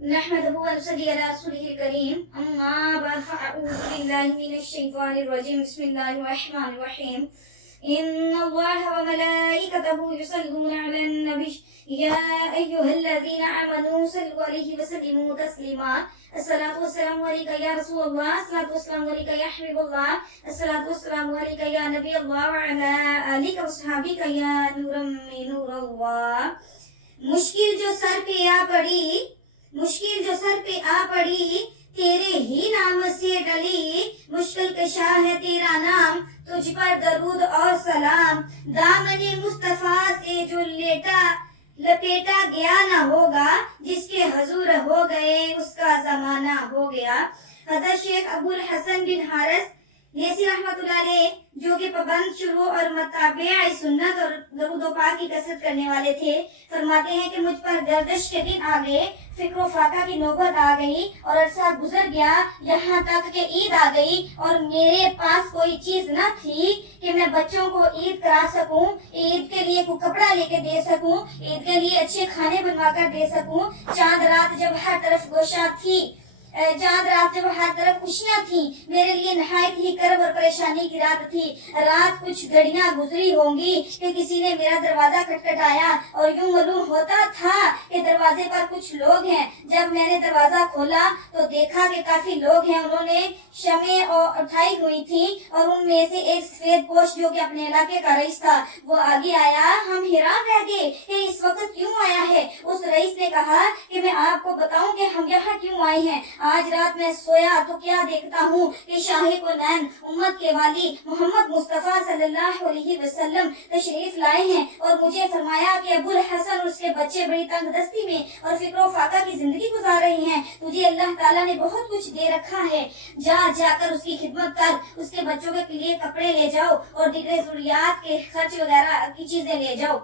نحمده ونصلي على رسوله الكريم أما بعد فأعوذ بالله من الشيطان الرجيم بسم الله الرحمن الرحيم إن الله وملائكته يصلون على النبي يا أيها الذين آمنوا صلوا عليه وسلموا تسليما الصلاة والسلام عليك يا رسول الله الصلاة والسلام عليك يا حبيب الله الصلاة والسلام عليك يا نبي الله وعلى آلك وصحابك يا نور من نور الله مشکل جو سر پہ آ پڑی تیرے ہی نام سے ڈلی مشکل کشا ہے تیرا نام تجھ پر درود اور سلام دامن مصطفیٰ سے جو لپیٹا گیا نہ ہوگا جس کے حضور ہو گئے اس کا زمانہ ہو گیا۔ حضرت شیخ ابو الحسن بن حارث لیسی رحمۃ اللہ علیہ جو کہ پابند شروع اور متابع سنت اور درود و پاک کی کثرت کرنے والے تھے، فرماتے ہیں کہ مجھ پر گردش کے دن آ گئے، فکر و فاقہ کی نوبت آ گئی اور عرصہ گزر گیا، یہاں تک کہ عید آ گئی اور میرے پاس کوئی چیز نہ تھی کہ میں بچوں کو عید کرا سکوں، عید کے لیے کوئی کپڑا لے کے دے سکوں، عید کے لیے اچھے کھانے بنوا کر دے سکوں۔ چاند رات جب ہر طرف خوشیاں تھیں، میرے لیے نہایت ہی کرب اور پریشانی کی رات تھی۔ رات کچھ گھڑیاں گزری ہوں گی کہ کسی نے میرا دروازہ کھٹکھٹایا اور یوں معلوم ہوتا تھا کہ دروازے پر کچھ لوگ ہیں۔ جب میں نے دروازہ کھولا تو دیکھا کہ کافی لوگ ہیں، انہوں نے شمع اٹھائی ہوئی تھی اور ان میں سے ایک سفید پوش جو کہ اپنے علاقے کا رئیس تھا وہ آگے آیا۔ ہم حیران رہ گئے کہ اس وقت کیوں آیا ہے۔ اس رئیس نے کہا کہ میں آپ کو بتاؤں کہ ہم یہاں کیوں آئے ہیں۔ آج رات میں سویا تو کیا دیکھتا ہوں کہ شاہ کونین امت کے والی محمد مصطفیٰ صلی اللہ علیہ وسلم تشریف لائے ہیں اور مجھے فرمایا کہ ابو الحسن اور اس کے بچے بڑی تنگ دستی میں اور فکر و فاقہ کی زندگی گزار رہے ہیں، تجھے اللہ تعالیٰ نے بہت کچھ دے رکھا ہے، جا کر اس کی خدمت کر، اس کے بچوں کے لیے کپڑے لے جاؤ اور دیگر ضروریات کے خرچ وغیرہ کی چیزیں لے جاؤ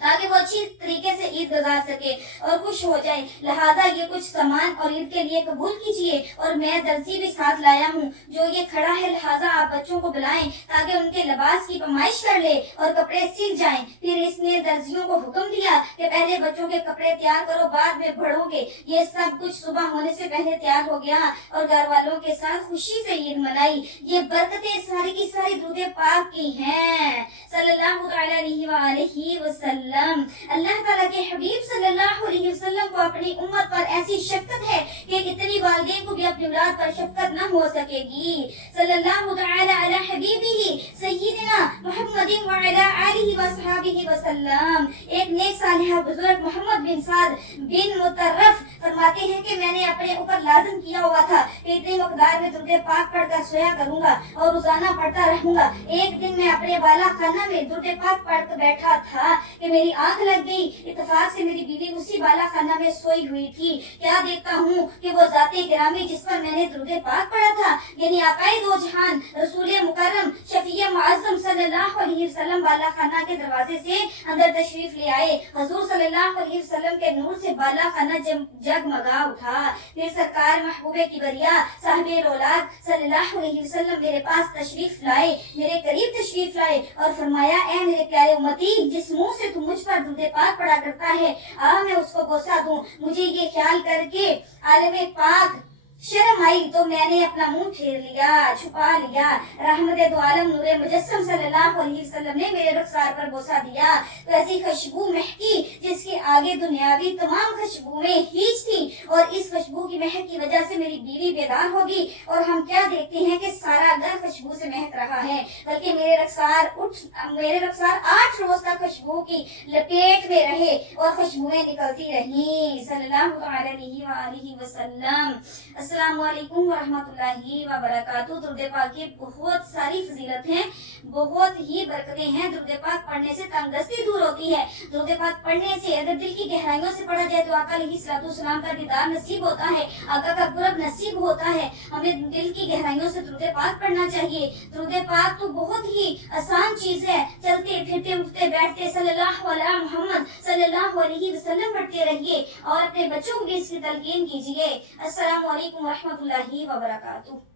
تاکہ وہ اچھی طریقے سے عید گزار سکے اور خوش ہو جائے، لہٰذا یہ کچھ سامان اور عید کے لیے قبول کیجیے اور میں درزی بھی ساتھ لایا ہوں جو یہ کھڑا ہے، لہٰذا آپ بچوں کو بلائیں تاکہ ان کے لباس کی پیمائش کر لے اور کپڑے سیکھ جائیں۔ پھر اس نے درزیوں کو حکم دیا کہ پہلے بچوں کے کپڑے تیار کرو، بعد میں بڑھوں گے۔ یہ سب کچھ صبح ہونے سے پہلے تیار ہو گیا اور گھر والوں کے ساتھ خوشی سے عید منائی۔ یہ برکتیں ساری کی ساری درود پاک کی ہیں صلی اللہ علیہ وآلہ وسلم۔ اللہ تعالیٰ کے حبیب صلی اللہ علیہ وسلم کو اپنی امت پر ایسی شفقت ہے کہ کتنی والدین کو بھی اپنی اولاد پر شفقت نہ ہو سکے گی۔ صلی اللہ تعالی علی حبیبہ سیدنا محمد وعلی آلہ وصحابہ وسلم۔ ایک نیک صالحہ بزرگ محمد بن سعد بن مطرف فرماتے ہیں کہ میں نے اپنے اوپر لازم کیا ہوا تھا کہ اتنی مقدار میں درود پاک پڑھ کر سویا کروں گا اور روزانہ پڑھتا رہوں گا۔ ایک دن میں اپنے بالا خانہ میں درود پاک پڑھ کر بیٹھا تھا کہ میری آنکھ لگ گئی، اتفاق سے میری بیوی اسی بالا خانہ میں سوئی ہوئی تھی۔ کیا دیکھتا ہوں کہ وہ ذات گرامی جس پر میں نے درود پاک پڑھا تھا یعنی آقائے دو جہان رسول مکرم شفیع معظم صلی اللہ علیہ وسلم بالا خانہ کے دروازے سے اندر تشریف لے آئے۔ حضور صلی اللہ علیہ وسلم کے نور سے بالا خانہ جگمگا اٹھا۔ پھر سرکار محبوب کبریا صاحب اولاد صلی اللہ علیہ وسلم میرے پاس تشریف لائے، میرے قریب تشریف لائے اور فرمایا اے میرے پیارے امتی، جس منہ سے تم مجھ پر درود پاک پڑا کرتا ہے میں اس کو بوسہ دوں۔ مجھے یہ خیال کر کے عالم پاک شرم آئی تو میں نے اپنا منہ پھیر لیا، چھپا لیا۔ رحمت دو عالم نور مجسم صلی اللہ علیہ وسلم نے میرے رخسار پر بوسہ دیا تو ایسی خوشبو مہکی جس کے آگے دنیاوی تمام خوشبوئیں ہیچ تھی، اور اس خوشبو کی مہک کی وجہ سے میری بیوی بیدار ہوگی اور ہم کیا دیکھتے ہیں کہ سارا گھر خوشبو سے مہک رہا ہے، بلکہ میرے رخسار 8 روز تک خوشبو کی لپیٹ میں رہے اور خوشبوئیں نکلتی رہیں صلی اللہ علیہ وآلہ وسلم۔ السلام علیکم ورحمۃ اللہ وبرکاتہ۔ درود پاک کی بہت ساری فضیلت ہیں، بہت ہی برکتیں ہیں۔ درود پاک پڑھنے سے تنگ دستی دور ہوتی ہے، درود پاک پڑھنے سے اگر دل کی گہرائیوں سے پڑھا جائے تو آقا علیہ الصلوۃ والسلام کا دیدار نصیب ہوتا ہے، آقا کا قرب نصیب ہوتا ہے۔ ہمیں دل کی گہرائیوں سے درود پاک پڑھنا چاہیے۔ درود پاک تو بہت ہی آسان چیز ہے، چلتے پھرتے اٹھتے بیٹھتے صلی اللہ علیہ محمد صلی اللہ علیہ وسلم پڑھتے رہیے اور اپنے بچوں کو بھی اس کی تلقین کیجیے۔ السلام علیکم ورحمۃ اللہ وبرکاتہ۔